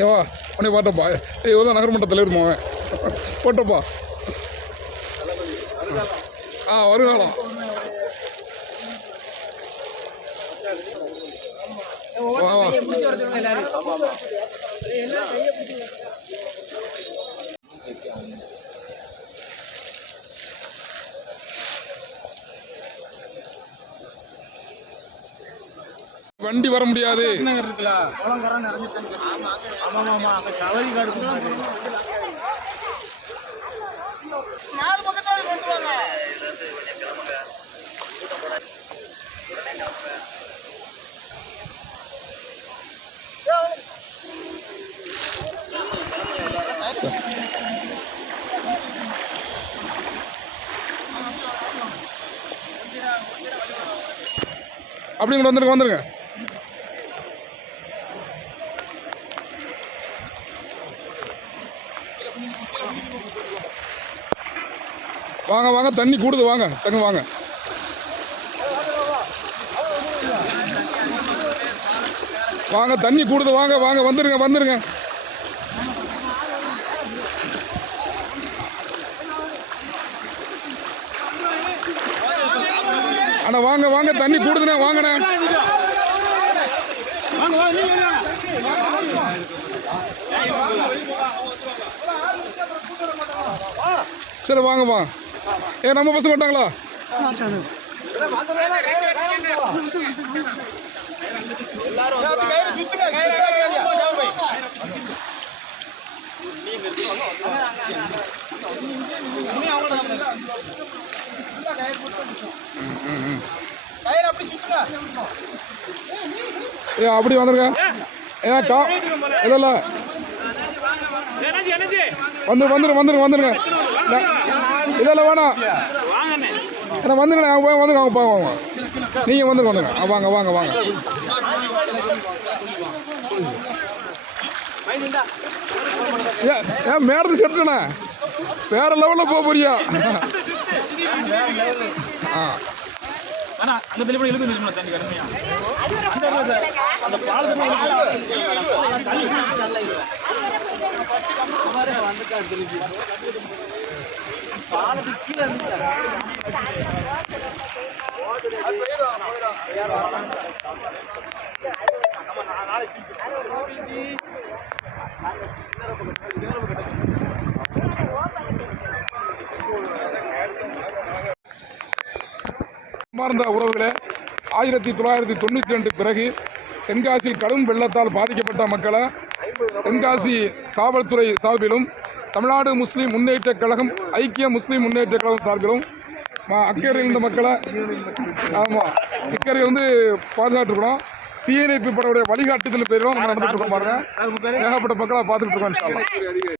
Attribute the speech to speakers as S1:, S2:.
S1: ஏவா உன்னை பாட்டப்பா ஏய் தான் நகரமன்ற தலைவர் மாவன் போட்டப்பா. ஆ வருங்காலம். வா வா.
S2: பக்கத்தால கொண்டு வாங்க
S1: அப்படிங்க வந்துருங்க வந்துருங்க. வாங்க வாங்க தண்ணி கூடுது வாங்க தங்க வாங்க. வாங்க தண்ணி கூடுது வாங்க வாங்க வந்துடுங்க வந்துடுங்க அண்ணா வாங்க வாங்க தண்ணி கூடுதுண்ணே வாங்கண்ணே. சரி வாங்க வாங்க ஏ நம்ம பசங்க விட்டாங்களா ஏ அப்படி வந்துருங்க. ஏ கா இல்லை வந்து வந்துருங்க. வந்துருங்க வந்துருங்க இல்லை இல்லை வேணாம். அண்ணா வந்துருங்க அவங்க போய் வந்துருங்க அவங்க நீங்கள் வந்துருங்க ஆ, வாங்க வாங்க வாங்க. ஏன் மேடத்துக்கு செட்டுண்ணே வேற லெவலில் போக போறியா? ஆ.
S3: தெளிவு தண்ணி கடுமையா. அந்த பாலத்துக்கு
S1: அன்பார்ந்த உறவுகளே ஆயிரத்தி தொள்ளாயிரத்தி தொண்ணூற்றி ரெண்டு பிறகு தென்காசியில் கடும் வெள்ளத்தால் பாதிக்கப்பட்ட மக்களை தென்காசி காவல்துறை சார்பிலும் தமிழ்நாடு முஸ்லீம் முன்னேற்றக் கழகம் ஐக்கிய முஸ்லீம் முன்னேற்றக் கழகம் சார்பிலும் அக்கறை இருந்த மக்களை ஆமாம் இக்கறை வந்து பாதுகாத்துருக்கணும். தீயணைப்பு படையுடைய வழிகாட்டுதல் பேரும் நம்ம நடந்துட்டு இருக்கோம் பாருங்கள் ஏகப்பட்ட மக்களை பார்த்துட்டு இருக்கோம்